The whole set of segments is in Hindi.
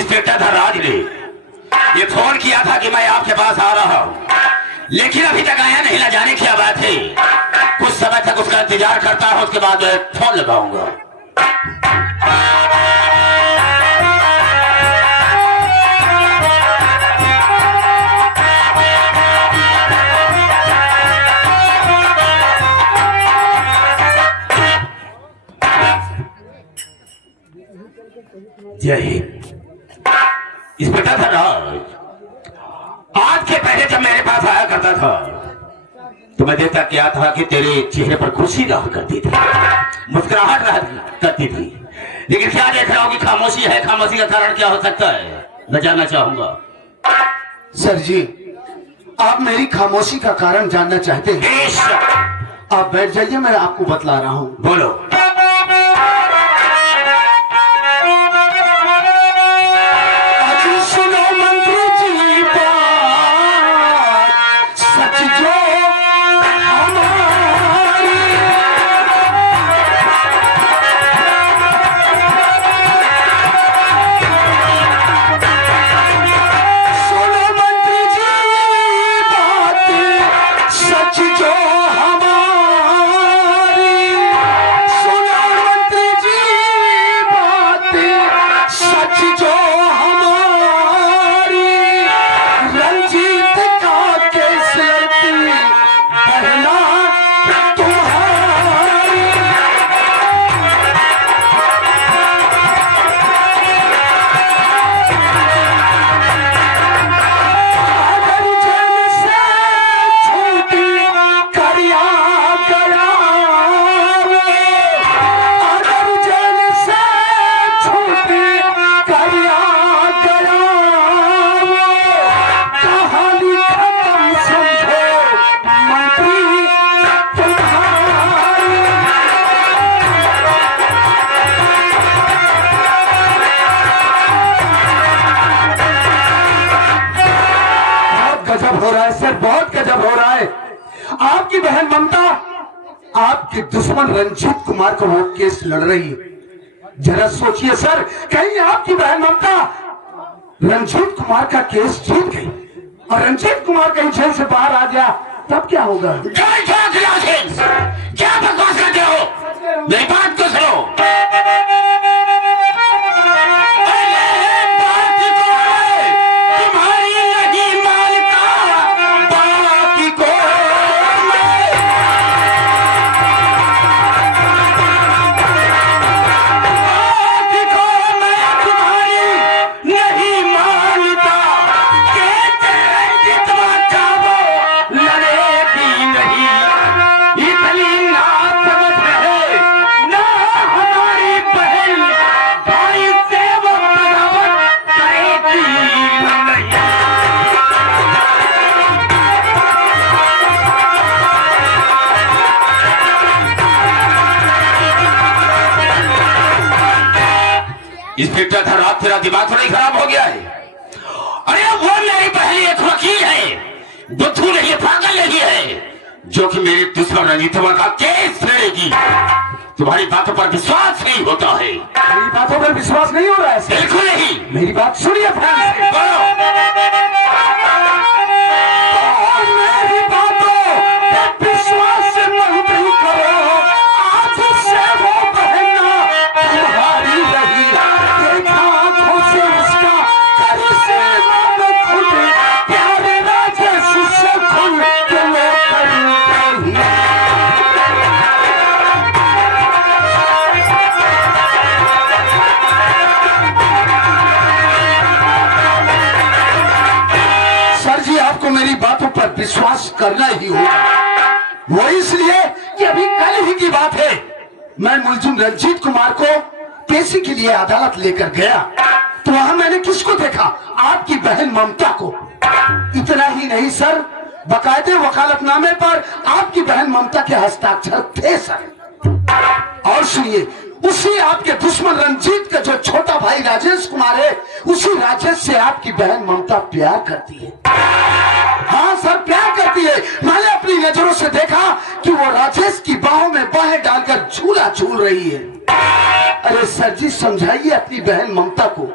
इंस्पेक्टर धनराज ने ये फोन किया था कि मैं आपके पास आ रहा हूँ, लेकिन अभी तक आया नहीं। ना जाने क्या बात है। कुछ समय तक उसका इंतजार करता हूँ, उसके बाद फोन लगाऊंगा। जय हिंद। इंस्पेक्टर धनराज, आज के पहले जब मेरे पास आया करता था तो मैं देखता क्या था कि तेरे चेहरे पर खुशी रहा करती थी, मुस्कुराहट रहा करती थी, लेकिन क्या देख रहा हूं कि खामोशी है। खामोशी का कारण क्या हो सकता है, मैं जानना चाहूंगा। सर जी, आप मेरी खामोशी का कारण जानना चाहते हैं? आप बैठ जाइए, मैं आपको बतला रहा हूँ। बोलो। हो रहा है सर, बहुत गजब हो रहा है। आपकी बहन ममता आपके दुश्मन रंजीत कुमार को वो केस लड़ रही है। जरा सोचिए सर, कहीं आपकी बहन ममता रंजीत कुमार का केस जीत गई और रंजीत कुमार कहीं जेल से बाहर आ गया, तब क्या होगा? क्या बकवास करते हो? मेरी बात को सुनो। इंस्पेक्टर धनराज, तेरा दिमाग थोड़ा खराब हो गया है। अरे वो मेरी बहन एक वकील है, बुद्धू नहीं, पागल नहीं है, जो कि मेरे दुश्मन रंजीत कुमार का केस लड़ेगी। तुम्हारी बातों पर विश्वास नहीं होता है। मेरी बातों पर विश्वास नहीं हो रहा है? बिल्कुल नहीं। मेरी बात सुनिए ध्यान से। मेरी बातों पर विश्वास से नहीं करो। आज से वो बहन तुम्हारी रही, देखा आंखों से उसका कर से मन खुद, प्यारे राजेश से खुल के वो करूंगी। सर जी, आपको मेरी बातों पर विश्वास करना ही होगा। वो इसलिए कि अभी कल ही की बात है, मैं मुलजिम रंजीत कुमार को पेशी के लिए अदालत लेकर गया तो वहां मैंने किसको देखा? आपकी बहन ममता को। इतना ही नहीं सर, बकायदे वकालतनामे पर आपकी बहन ममता के हस्ताक्षर थे सर। और सुनिए, उसी आपके दुश्मन रंजीत का जो छोटा भाई राजेश कुमार है, उसी राजेश से आपकी बहन ममता प्यार करती है। हाँ सर, प्यार करती है। मैंने अपनी नजरों से देखा कि वो राजेश की बाहों में बाहें डालकर झूला झूल रही है। अरे सर जी, समझाइए अपनी बहन ममता को,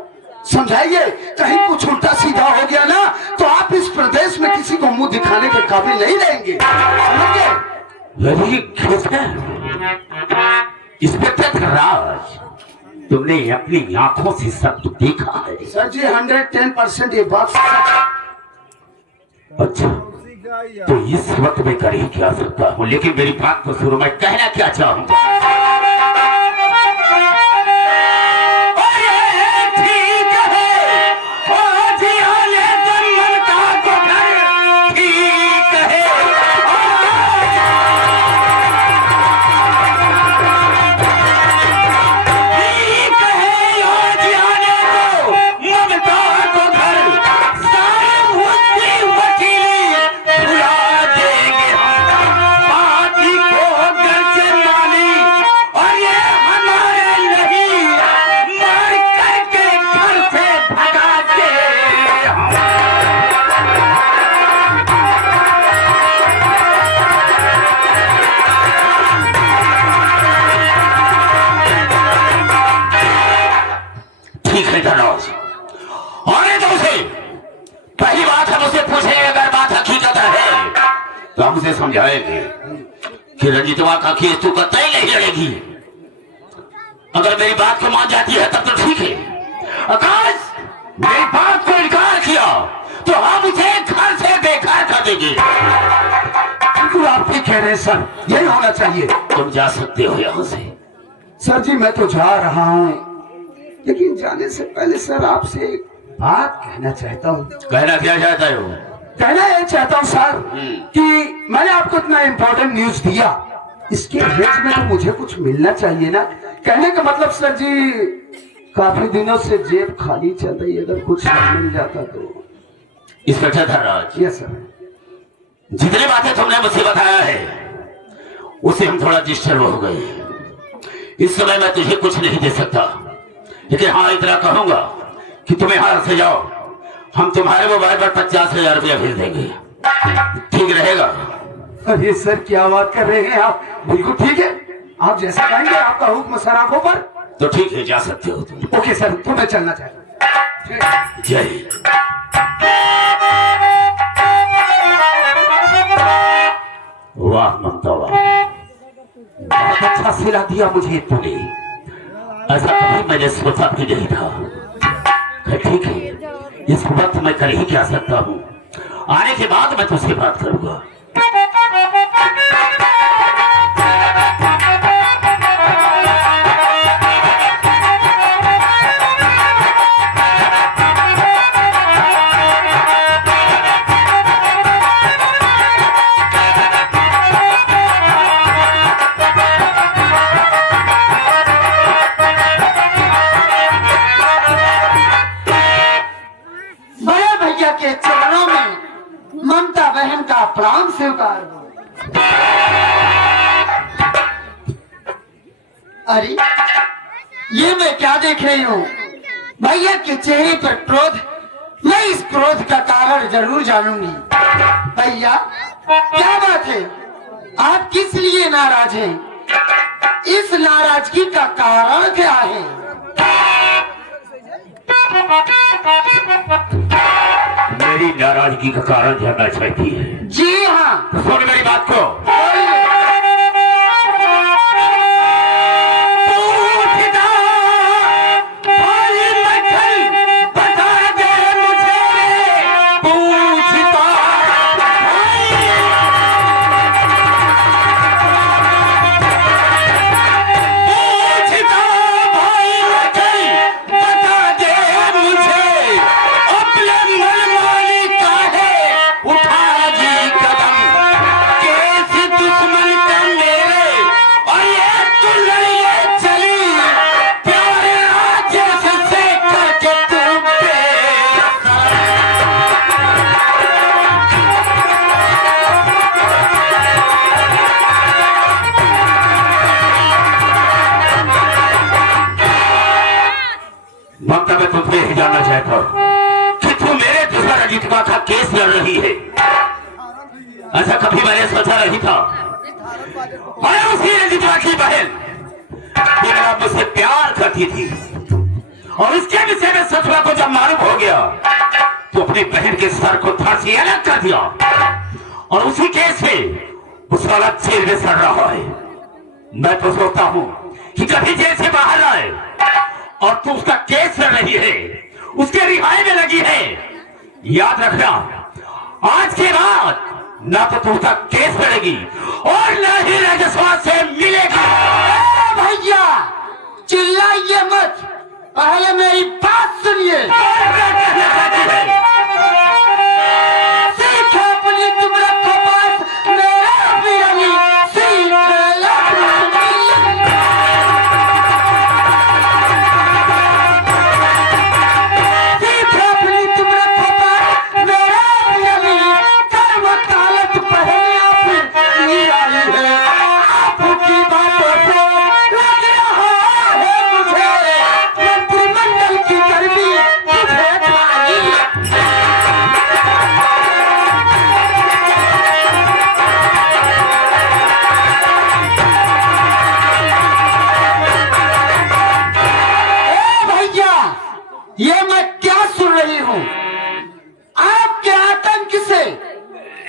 समझाइए, कहीं कुछ उल्टा सीधा हो गया ना तो आप इस प्रदेश में किसी को मुंह दिखाने के काबिल नहीं रहेंगे, समझिए। वेरी गुड इंस्पेक्टर राज, तुमने अपनी आंखों से सब तो देखा है। सर जी 110% ये बात सच है। अच्छा, तो इस वक्त मैं कर ही क्या सकता हूँ, लेकिन मेरी बात को सुनो, मैं कहना क्या चाहूंगा। ठीक है धनौज, और तो उसे पहली बात हम उसे पूछेंगे, अगर बात हकीकत है तो हम उसे समझाएंगे कि रंजीतवा का केस तू कतई नहीं लड़ेगी। अगर मेरी बात को मान जाती है तब तो ठीक है, आकाश मेरी बात को इनकार किया तो हम उसे घर से बेकार कर देंगे। बिल्कुल आप ठीक कह रहे हैं सर, यही होना चाहिए। तुम जा सकते हो यहाँ से। सर जी मैं तो जा रहा हूँ, लेकिन जाने से पहले सर आपसे एक बात कहना चाहता हूँ। कहना क्या चाहता हो? कहना ये चाहता हूँ सर कि मैंने आपको इतना इम्पोर्टेंट न्यूज दिया, इसके एवज में तो मुझे कुछ मिलना चाहिए ना। कहने का मतलब सर जी काफी दिनों से जेब खाली चल रही, अगर कुछ मिल जाता तो। Inspector Dhanraj, yes sir. जितनी बातें तुमने मुझसे बताया है उससे हम थोड़ा डिस्टर्ब हो गए। इस समय मैं तुझे कुछ नहीं दे सकता, लेकिन हाँ इतना कहूंगा कि तुम यहाँ से जाओ, हम तुम्हारे मोबाइल पर 50,000 रुपया भेज देंगे, ठीक रहेगा? अरे सर क्या बात कर रहे हैं आप, बिल्कुल ठीक है, आप जैसा कहेंगे, आपका हुक्म सर आंखों पर। तो ठीक है, जा सकते हो तुम। ओके सर, तो मैं चलना चाहता हूँ। जय। वाह ममता वाह, बहुत अच्छा सिला दिया मुझे तूने, ऐसा कभी मैंने सोचा भी नहीं था। ठीक है, इस वक्त मैं कर ही क्या सकता हूँ, आने के बाद मैं तुझसे बात करूंगा। के चरणों में ममता बहन का प्रणाम स्वीकार हो। अरे ये मैं क्या देख रही हूँ, भैया के चेहरे पर क्रोध, मैं इस क्रोध का कारण जरूर जानूंगी। भैया क्या बात है, आप किस लिए नाराज हैं? इस नाराजगी का कारण क्या है? मेरी नाराजगी का कारण जानना चाहती है? जी हाँ। सुन मेरी बात को। का केस लड़ रही है, ऐसा कभी मैंने सोचा नहीं था। और उसी रंजीता की बहन मुझसे प्यार करती थी और इसके विषय में ससुरा को जब मालूम हो गया तो अपनी बहन के सर को धड़ से अलग कर दिया और उसी केस में उस वाला जेल में सड़ रहा है। मैं तो सोचता हूं कि कभी जेल से बाहर आए और तू उसका केस लड़ रही है, उसके रिहाई में लगी है। याद रखना, आज के बाद ना तो तू उसका केस लड़ेगी और ना ही राजस्व से मिलेगी। भैया चिल्लाइए मत, पहले मेरी बात सुनिए। सीख अपनी तुम रखो पास मेरा बिरनी, सीख अपनी तुम रखो पास मेरा बिरनी, कर वकालत पहले आप की आई है। आपकी बातों से लग रहा है मुझे मंत्रिमंडल की गर्मी तुझे खाई। भैया ये मैं क्या सुन रही हूँ? आपके आतंक से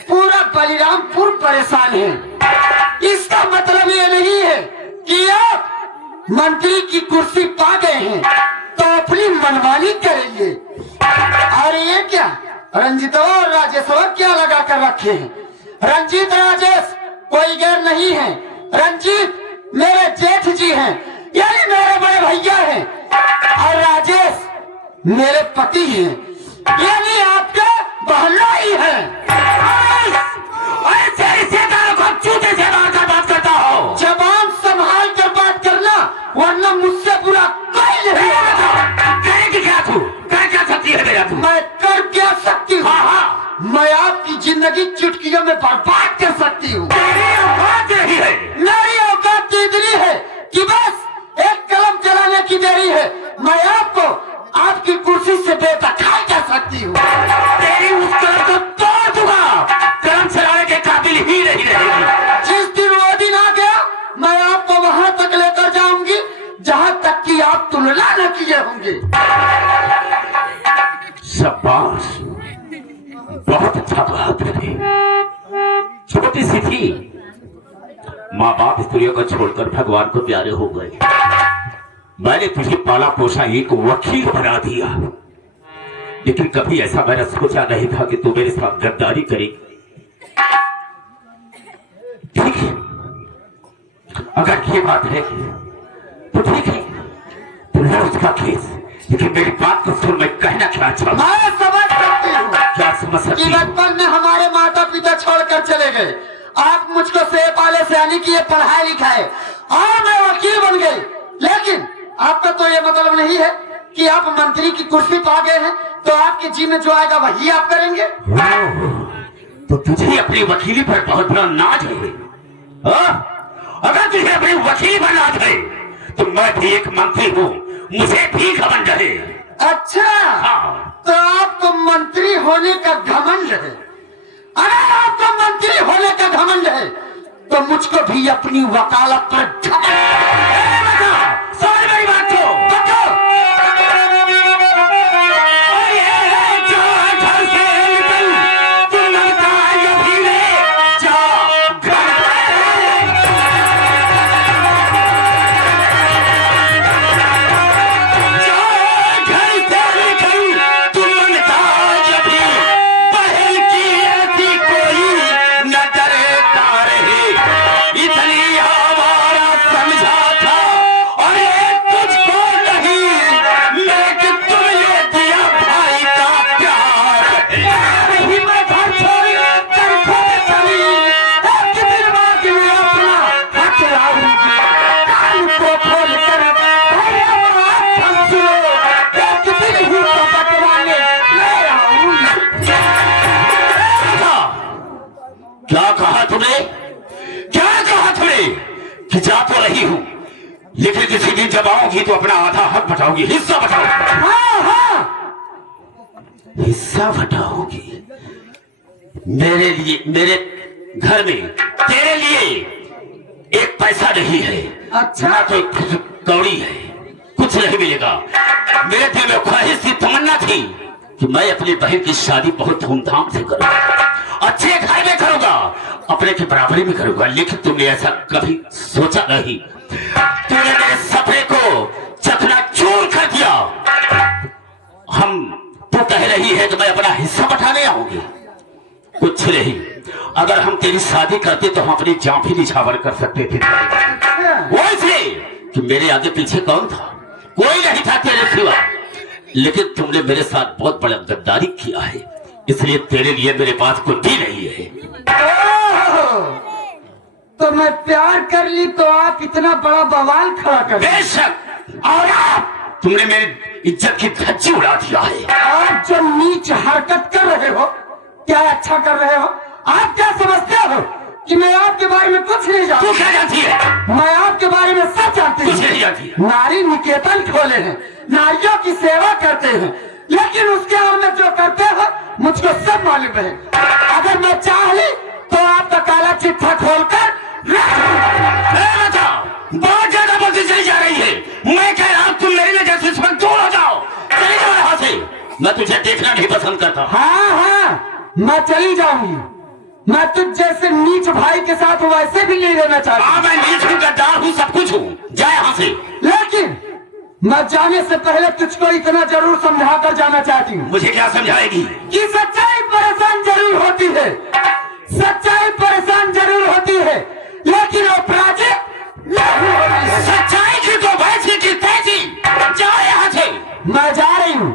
पूरा बलिरामपुर परेशान है। इसका मतलब ये नहीं है कि आप मंत्री की कुर्सी पा गए हैं तो अपनी मनमानी करेंगे। अरे ये क्या रंजीत और राजेश क्या लगा कर रखे हैं? रंजीत राजेश कोई गैर नहीं है। रंजीत मेरे जेठ जी हैं, यानी मेरे बड़े भैया हैं, और राजेश मेरे पति हैं, यानी आपके बहनोई हैं। जबान संभाल कर बात करना, वरना मुझसे बुरा कोई नहीं करेगी क्या तू? कर क्या सकती है मेरा तू? मैं कर क्या सकती हूँ? मैं आपकी जिंदगी चुटकियों में बर्बाद कर सकती हूँ। तेरी औकात यही है। मेरी औकात तो इतनी है कि बस एक कलम चलाने की देरी है, मैं आपको आपकी कुर्सी से बेदखल कर सकती हूँ। तेरी उस कलम को तोड़ दूंगा, कलम चलाने के काबिल ही नहीं रहेगी। जिस दिन वो दिन आ गया मैं आपको वहां तक लेकर जाऊंगी जहां तक कि आप तुलना न किए होंगे। शाबाश, बहुत अच्छा बात है। छोटी सी थी, माँ बाप स्त्रियों को छोड़कर भगवान को प्यारे हो गए। मैंने तुझे पाला पोसा एक वकील बना दिया, लेकिन कभी ऐसा मैंने सोचा नहीं था कि तू मेरे साथ गद्दारी करेगी। ठीक है, अगर ये बात है तो ठीक है, तो लड़ उसका केस, लेकिन मेरी बात को सुन। मैं कहना क्या चाहता हूं। मैं समझ सकती हूँ क्या समझ सकती कि हूं? बचपन में हमारे माता पिता छोड़कर चले गए, आप मुझको से पाले से यानी कि ये पढ़ाए लिखाए और मैं वकील बन गई, लेकिन आपका तो ये मतलब नहीं है कि आप मंत्री की कुर्सी पा गए हैं तो आपके जी में जो आएगा वही आप करेंगे। तो तुझे अपनी वकीली पर बहुत बड़ा नाज है। अगर तुझे अपनी वकीली पर नाज है तो मैं भी एक मंत्री हूँ, मुझे भी घमंड है। अच्छा, तो आपको मंत्री होने का घमंड है? अगर आपको मंत्री होने का घमंड है तो मुझको भी अपनी वकालत पर घमंड है। समझ मेरी बात को। क्या कहा तुमने? क्या कहा तुमने कि जा तो रही हूं, लेकिन किसी दिन जब आऊंगी तो अपना आधा हक बटाओगी, हिस्सा बटाओगी। हाँ हाँ, हिस्सा बटाओगी मेरे लिए। मेरे घर में तेरे लिए एक पैसा नहीं है। अच्छा। ना तो कुछ कौड़ी है, कुछ कुछ नहीं मिलेगा। मेरे दिल में ख्वाहिश थी, तमन्ना थी कि मैं अपनी बहन की शादी बहुत धूमधाम से करूंगा, अच्छे घर में करूंगा, अपने की बराबरी में करूंगा। लेकिन तुमने ऐसा कभी सोचा नहीं। तूने मेरे सपने को चकनाचूर कर दिया। तू कह रही है कि मैं अपना हिस्सा बठाने आऊंगी, कुछ नहीं। अगर हम तेरी शादी करते तो हम अपनी जान भी निछावर कर सकते थे। वो इसलिए कि मेरे आगे पीछे कौन था, कोई नहीं था तेरे सिवा। लेकिन तुमने मेरे साथ बहुत बड़ा गद्दारी किया है, इसलिए तेरे लिए मेरे पास कुछ भी नहीं है। तो मैं प्यार कर ली तो आप इतना बड़ा बवाल खड़ा कर? बेशक। और आप तुमने मेरी इज्जत की धज्जी उड़ा दिया है। आप जो नीच हरकत कर रहे हो, क्या अच्छा कर रहे हो? आप क्या समझते हो कि मैं आपके बारे में कुछ नहीं जानती? तू क्या जानती है? मैं आपके बारे में सब जानती हूँ। कुछ नहीं जानती। नारी निकेतन खोले हैं, नारियों की सेवा करते हैं, लेकिन उसके और में जो करते हो मुझको सब मालूम है। अगर मैं चाह ली तो आपका काला चिट्ठा खोलकर बहुत ज्यादा बोलती चली जा रही है। मैं कह रहा हूँ तुम मेरी नजर से दूर हो जाओ, चली जाओ यहाँ से। मैं तुझे देखना नहीं पसंद करता। हाँ, मैं चली जाऊंगी। मैं तुझ जैसे नीच भाई के साथ वैसे भी नहीं रहना चाहता। मैं नीच हूँ, गद्दार हूँ, सब कुछ हूँ, जा यहाँ से। लेकिन मैं जाने से पहले तुझको इतना जरूर समझा कर जाना चाहती हूँ। मुझे क्या समझाएगी? कि सच्चाई परेशान जरूर होती है, सच्चाई परेशान जरूर होती है, लेकिन अपराधी नहीं होती है। सच्चाई की तो वैसी की तैसी, जाओ यहाँ से। मैं जा रही हूँ।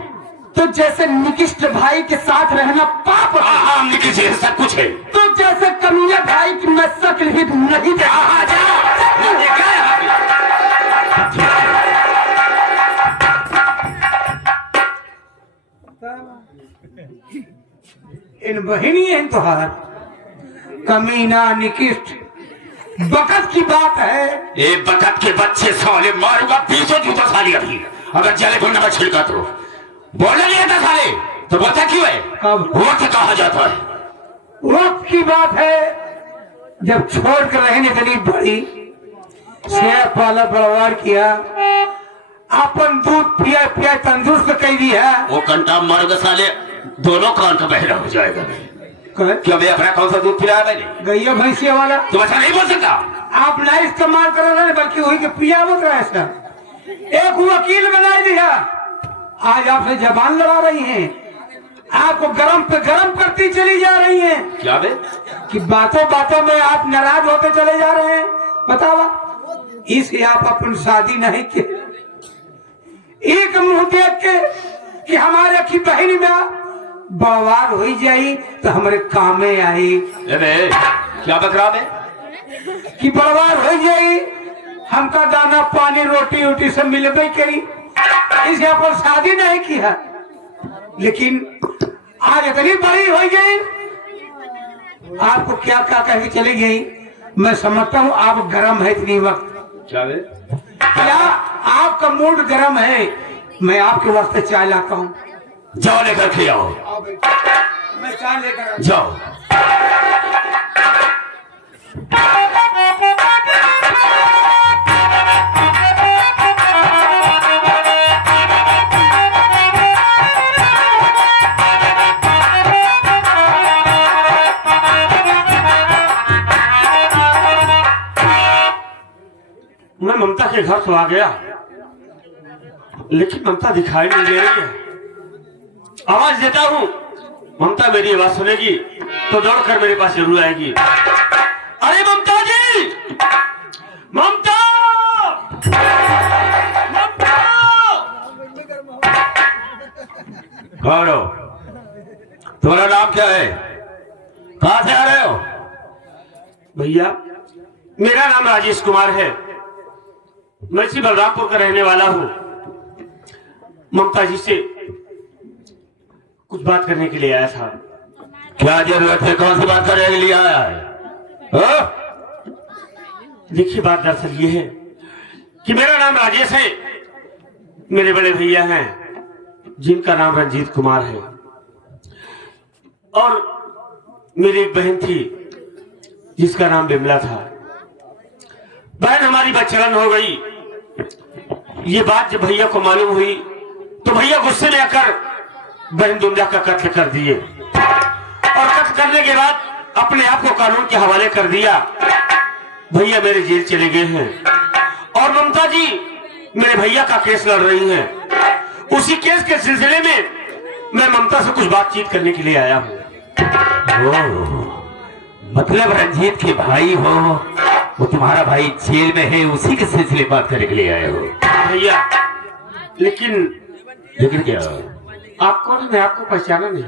तो जैसे निकृष्ट भाई के साथ रहना पाप है। हाँ, निकृष्ट सब कुछ है। तो जैसे कमीने भाई की मैं शक्ल ही नहीं इन बहिनी है तुहार कमीना निकृष्ट बकत की बात है। ये बकत के बच्चे साले मारूंगा, पीछे जूता साली अभी। अगर जले को नमक छिड़का तो बोलने नहीं आता साले, तो बोलता क्यों है? वक्त कहा जाता है। वक्त की बात है जब छोड़ कर रहने इतनी बड़ी शेर पाला बड़वार किया, अपन दूध पिया पिया तंदुरुस्त कह दी है। वो कंटा मर साले दोनों कान का बहरा हो जाएगा। क्या मैं अपना कौन सा दूध पिलाया मैंने? गैया भैंसिया वाला तुम ऐसा नहीं बोल सकता। आप ना इस्तेमाल कर रहे बल्कि वही के पिया बोल रहा है। सर एक वकील बना दिया, आज आपसे जबान लड़ा रही हैं, आपको गरम पे गरम करती चली जा रही हैं। क्या बे? कि बातों बातों में आप नाराज होते चले जा रहे हैं। बतावा इसलिए आप अपन शादी नहीं की। एक मुंह देख के कि हमारे की बहन में बवाल हो जाई तो हमारे काम में आई। क्या बकरा में कि बवाल हो जाई, हमका दाना पानी रोटी रोटी सब मिलबे करी, इसे अपन शादी नहीं किया। लेकिन आज इतनी बड़ी हो गई, आपको क्या क्या कह के चली गई। मैं समझता हूँ आप गर्म है इतनी वक्त। क्या बे? क्या आपका मूड गर्म है? मैं आपके वास्ते चाय लाता हूँ। जाओ लेकर के आओ। मैं चाय लेकर जाओ। मैं ममता के घर तो आ गया, लेकिन ममता दिखाई नहीं दे रही है। आवाज देता हूँ, ममता मेरी आवाज सुनेगी तो दौड़कर मेरे पास जरूर आएगी। अरे ममता जी, ममता, ममता। कौन हो? तुम्हारा नाम क्या है? कहां से आ रहे हो? भैया मेरा नाम राजेश कुमार है, मैं इसी बलरामपुर का रहने वाला हूँ। ममता जी से कुछ बात करने के लिए आया था। क्या जरूरत है? कौन सी बात करने के लिए आया है? देखिए बात दरअसल ये है कि मेरा नाम राजेश है, मेरे बड़े भैया हैं जिनका नाम रंजीत कुमार है, और मेरी एक बहन थी जिसका नाम बिमला था। बहन हमारी बच्चलन हो गई, ये बात जब भैया को मालूम हुई तो भैया गुस्से में आकर बहन दुमला का कत्ल कर दिए और कत्ल करने के बाद अपने आप को कानून के हवाले कर दिया। भैया मेरे जेल चले गए हैं और ममता जी मेरे भैया का केस लड़ रही हैं। उसी केस के सिलसिले में मैं ममता से कुछ बातचीत करने के लिए आया हूँ। मतलब रंजीत के भाई हो, वो तुम्हारा भाई जेल में है, उसी के सिलसिले बात करने के लिए आए हो? भैया लेकिन क्या आप कौन? मैं आपको पहचाना नहीं।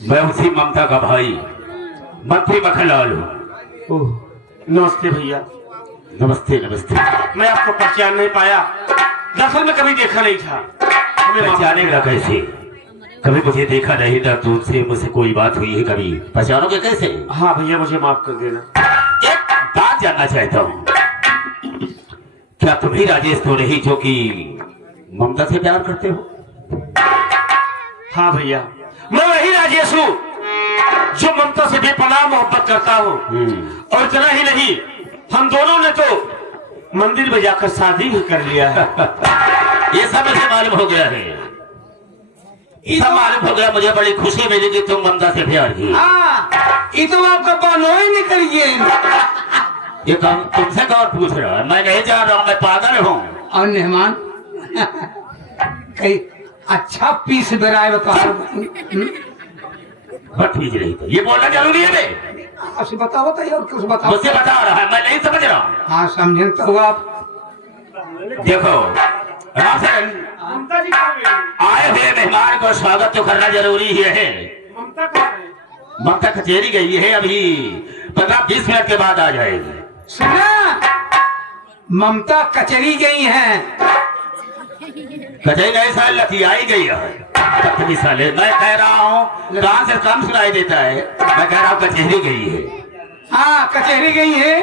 मैं उसी ममता का भाई मंत्री मखनलाल हूँ। ओह, नमस्ते भैया। नमस्ते नमस्ते। मैं आपको पहचान नहीं पाया, दरअसल में कभी देखा नहीं था। पहचानेगा कैसे? कभी मुझे देखा नहीं था, तुमसे मुझसे कोई बात हुई है कभी? पहचानोगे कैसे? हाँ भैया, मुझे माफ कर देना। एक बात जानना चाहता हूँ, क्या तुम ही राजेश तो नहीं जो कि ममता से प्यार करते हो? हाँ भैया, मैं वही राजेश हूँ जो ममता से बेपनाह मोहब्बत करता हूँ। और इतना ही नहीं, हम दोनों ने तो मंदिर में जाकर शादी भी कर लिया है। ये सब मुझे मालूम हो गया है, सब मालूम हो गया। मुझे बड़ी खुशी मिली कि तुम ममता से प्यार की। ये तो आपका पानो ही निकलिए। ये काम तुमसे कौन पूछ रहा है? मैं नहीं जा रहा हूँ, मैं पागल हूँ। और मेहमान कहीं अच्छा पीस बेराए बताओ। ठीक नहीं तो ये बोलना जरूरी है बे? आपसे बताओ बताइए, और कुछ बताओ। मुझसे बता रहा है, मैं नहीं समझ रहा हूँ। हाँ समझे तो हुआ आप। देखो राशन, आए हुए मेहमान को स्वागत तो करना जरूरी ही है। ममता कचेरी गई है, अभी 15-20 मिनट के बाद आ जाएगी। सुना, ममता कचहरी गई हैं। कचेरी गई साल लती आई गई है। साले मैं कह रहा हूँ, कान से कम सुनाई देता है। मैं कह रहा हूँ कचेरी गई है। हाँ कचहरी गई है,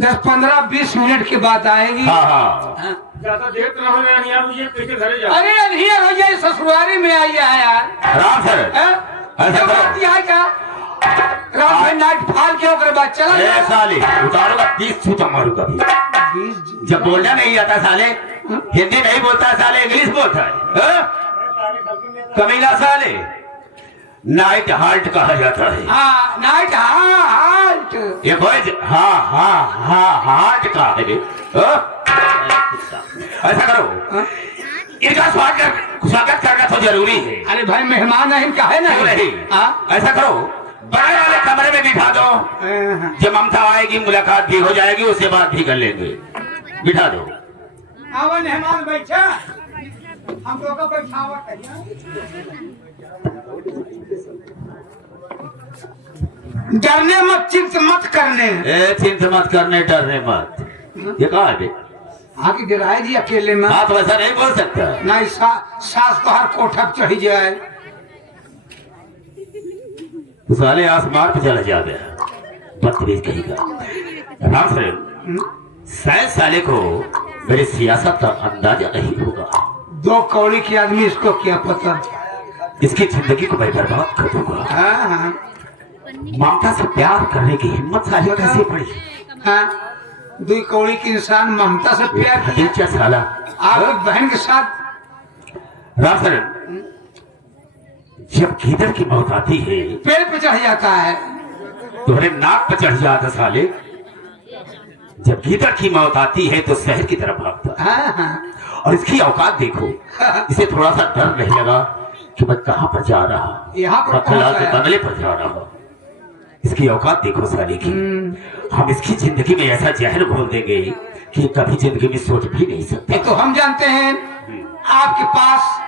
10-15-20 मिनट के बाद आएगी। हाँ हाँ, ज्यादा देर तो नहीं यार, मुझे कैसे घरे जा। अरे अनियर हो जाए, ससुरारी में आई है यार। राम सर ऐसा करो, क्या राम भाई नाट फाल के ओकरे बाद चला साले उतारूंगा 30 छूटा मारूंगा। जब बोलना नहीं आता साले, हिंदी नहीं बोलता साले, इंग्लिश बोलता है। कमीना साले, नाइट हाल्ट कहा जाता है। हाँ नाइट हाल्ट। ये कोई हाल्ट का है। ऐसा करो, इनका स्वागत करना तो जरूरी है। अरे भाई मेहमान है, इनका है ना? नहीं, ऐसा करो, बड़े वाले कमरे में बिठा दो। जब ममता आएगी मुलाकात भी हो जाएगी, उसके बाद भी कर लेंगे। बिठा दो। मेहमान बैठा, हम लोग बैठा डरने मत, चिंता मत करने। चिंता मत करने, डरने मत। ये कहा है? हाँ की गिराए जी अकेले में। हाँ तो ऐसा नहीं बोल सकता। नहीं सास तो हर कोठा पे चढ़ी जाए। तो साले आसमान पे चला जा गया, बदतमीज कहेगा। राम शायद साले को मेरी सियासत का अंदाजा नहीं होगा। 2 कौड़ी के आदमी, इसको क्या पता। इसकी जिंदगी को मैं बर्बाद कर दूंगा। हाँ ममता से प्यार करने की हिम्मत साले कैसे पड़ी? हाँ 2 कौड़ी के इंसान ममता से प्यार किया। साला आप बहन के साथ। राम जब गीदड़ की मौत आती है, पेड़ पे चढ़ जाता है, तुम्हारे नाक पर चढ़ जाता साले। जब गीदड़ की मौत आती है तो शहर की तरफ भागता। हाँ। और इसकी औकात देखो, इसे थोड़ा सा डर नहीं लगा कि मैं कहां पर जा रहा, यहाँ पर मखनलाल के बंगले पर जा रहा। इसकी औकात देखो साले की। हम इसकी जिंदगी में ऐसा जहर घोल देंगे कि कभी जिंदगी में सोच भी नहीं सकते। तो हम जानते हैं आपके पास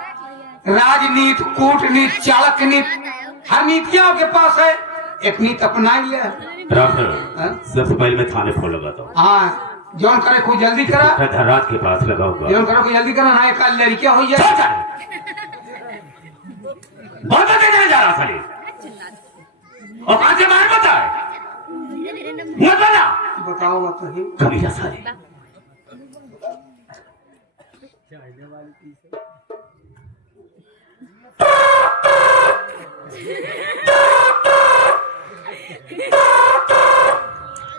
राजनीति, कूटनीति, चालक नीति, हर नीतियां आपके पास है। एक नीति अपना ले। सबसे पहले मैं थाने फोन लगाता हूँ। हाँ जौन करे कोई जल्दी करा। धनराज के पास लगा होगा। जौन करे कोई जल्दी करा, ना एक लड़कियां हो जाए। बहुत जा रहा साले, और कहां से बाहर बता है? मत बता। बताओ बताइए। कमीना साले।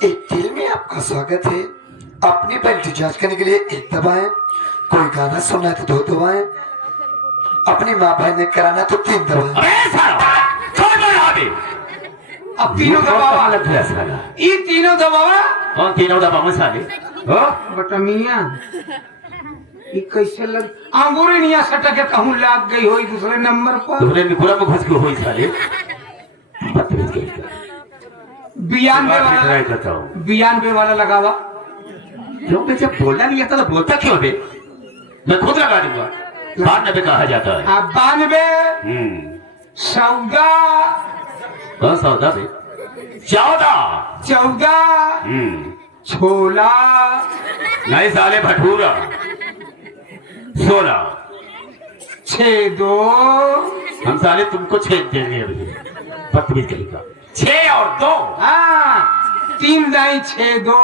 एक दिल में आपका स्वागत है। अपनी बेल्ट जांच करने के लिए एक दवा है, कोई गाना सुनना है तो 2 दवाएं, अपनी माँ बहन ने कराना तो 3 दवाएं। अबे साला कौन बोला अबे? अब तीनों कहाँ दबावा लग गया साला? ये तीनों दबावा कौन तीनों दबाव साले? हो? बटा मियाँ ये कैसे लग अंगूरी निया सटक के कहूँ लाग गई हो दूसरे नंबर पर। तुमने भी पूरा में घुस के हुई साले। बदतमीज कहीं का। 92 वाला लगावा। क्यों मैं जब बोलना नहीं आता तो बोलता क्यों बे? मैं खुद लगा दूंगा। 92 कहा जाता है। 92 14 कौन सौदा बे? 14 छोला नहीं साले भटूरा 16 6-2 हम साले तुमको 6 देंगे अभी। बदतमीज कहीं का। 6 और 2 हाँ 3 दाई 6-2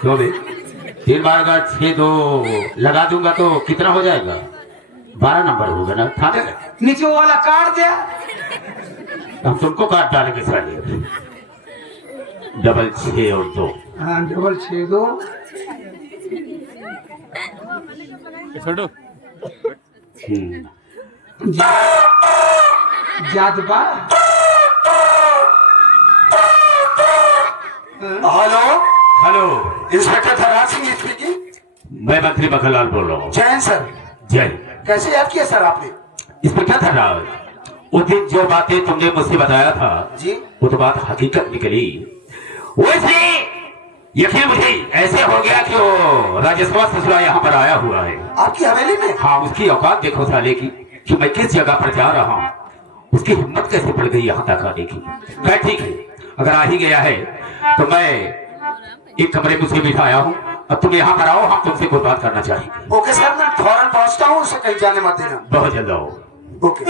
क्यों बे? 3 बार का 6-2 लगा दूंगा तो कितना हो जाएगा? 12 नंबर होगा ना था। नीचे वाला काट दिया। हम तुमको काट डालेंगे साले। डबल 6 और 2 हाँ डबल 6-2 छोड़ो जात बा। Hello, hello inspector Tharaj Singh speaking. मैं मंत्री बखलाल बोल रहा हूँ। जय हिंद सर। जय। कैसे याद किया सर आपने? इंस्पेक्टर थराज, उस दिन जो बातें तुमने मुझसे बताया था जी वो तो बात हकीकत निकली। वैसे यकीन मुझे ऐसे हो गया कि वो राजस्व ससुरा यहाँ पर आया हुआ है। आपकी हवेली में? हाँ उसकी औकात देखो साले की कि मैं किस जगह पर जा रहा हूँ। उसकी हिम्मत कैसे पड़ गई यहाँ तक आने की। मैं ठीक है, अगर आ ही गया है तो मैं एक कमरे में उसे बिठाया हूँ। अब तुम यहाँ पर आओ, हम तुमसे कोई बात करना चाहेंगे। ओके सर, मैं फौरन पहुंचता हूँ, उसे कहीं जाने मत देना। बहुत जल्द आओ। ओके।